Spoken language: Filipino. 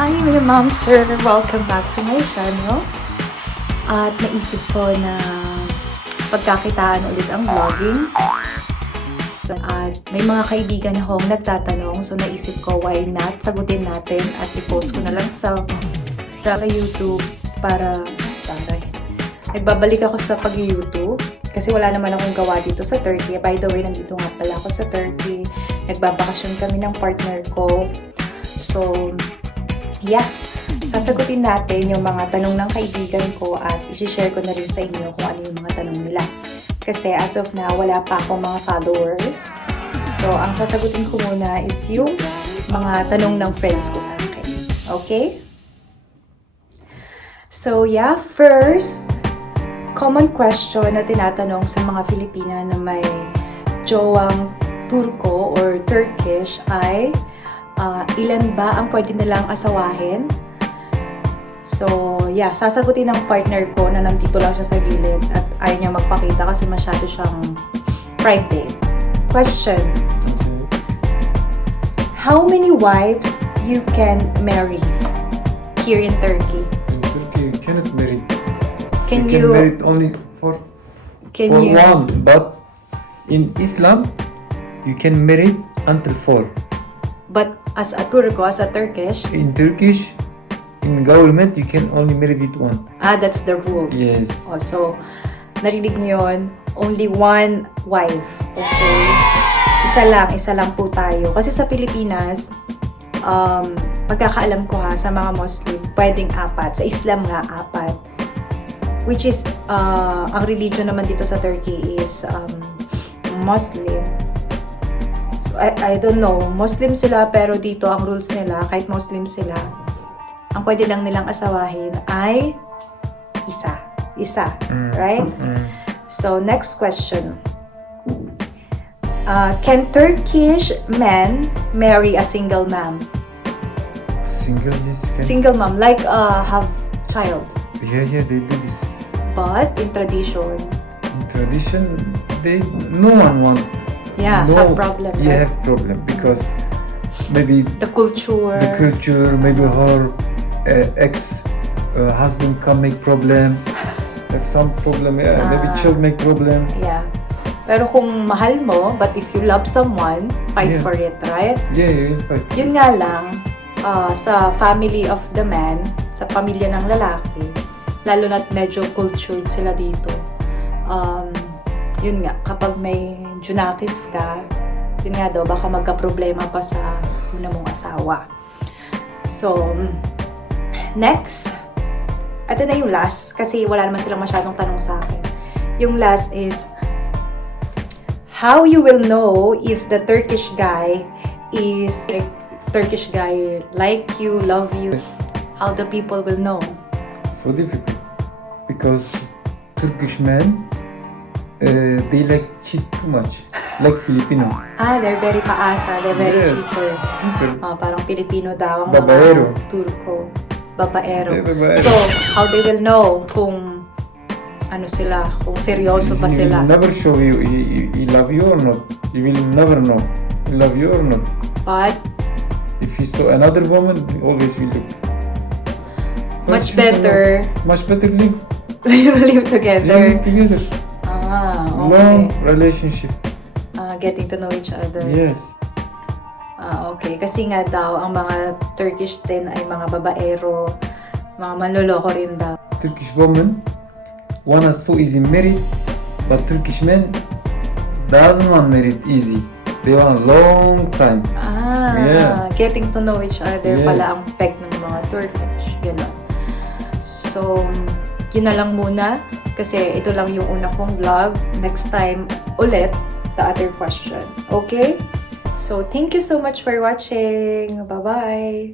Hi mga mom, sir! Welcome back to my channel. At naisip ko na pagkakitaan ulit ang vlogging. At may mga kaibigan akong nagtatanong, so naisip ko why not sagutin natin at i-post ko na lang sa YouTube para nagbabalik ako sa pag-YouTube kasi wala naman akong gawa dito sa Turkey. By the way, nandito nga pala ako sa Turkey. Nagbabakasyon kami ng partner ko. So, yeah. Sasagutin natin yung mga tanong ng kaibigan ko at i-share ko na rin sa inyo kung ano yung mga tanong nila. Kasi as of now, wala pa akong mga followers. So, ang sasagutin ko muna is yung mga tanong ng friends ko sa akin. Okay? So, yeah. First, common question na tinatanong sa mga Filipina na may jowang Turko or Turkish ay ilan ba ang pwede nilang asawahin? So, yeah, sasagutin ng partner ko na nandito lang siya sa gilid at ayaw niya magpakita kasi masyado siyang private. Question. How many wives you can marry here in Turkey? In Turkey, you cannot marry. Can you can marry only for one, but in Islam, you can marry until 4. But as a Turko, as a Turkish, In Turkish, in government, you can only marry with one. that's the rules. Yes. Oh, so, narinig niyo yun, only one wife. Okay? Isa lang po tayo. Kasi sa Pilipinas, pagkakaalam ko sa mga Muslim, pwedeng 4. Sa Islam nga, 4. Which is, ang religion naman dito sa Turkey is Muslim. So, I don't know, Muslim sila pero dito ang rules nila, kahit Muslim sila, ang pwede lang nilang asawahin ay isa. Right? So, next question. Can Turkish men marry a single mom? Single, yes, can. Single mom, like have child. Yeah, they do this. But in tradition, In tradition, no one want. have problem. Yeah, Right? have problem because maybe The culture. maybe her ex-husband can make problem. Have some problem, maybe child make problem. Yeah. Pero kung mahal mo, but if you love someone, fight Yeah. for it, right? Yeah, in fact. Yun nga lang, sa family of the man, sa pamilya ng lalaki, lalo na't medyo cultured sila dito. Yun nga, kapag may junakis ka, yun nga daw, baka magka-problema pa sa una mong asawa. So, next, ito na yung last, kasi wala naman silang masyadong tanong sa akin. Yung last is, how you will know if the Turkish guy is like you, love you, how the people will know? So difficult because Turkish men they like to cheat too much, like Filipino. They're very paasa, they're very Yes. cheaper. Parang Pilipino daw ang Babaero. mga Turko. Babaero. Yeah, babaero. So, how they will know kung ano sila, kung seryoso pa He sila. will never show you he love you or not. He will never know he love you or not. But, If he saw another woman, he always will look. much better live live together. together. Okay. Long relationship. Getting to know each other. Yes. Okay. Kasi nga daw, ang mga Turkish din ay mga babaero, mga manloloko rin daw. Turkish woman wanna so easy married, but Turkish men doesn't want married easy. They want a long time. Yeah. Getting to know each other Yes. pala ang peg ng mga Turkish. Gano'n. So, yun na lang muna. Kasi ito lang yung una kong vlog. Next time, ulit, the other question. Okay? So, thank you so much for watching. Bye-bye!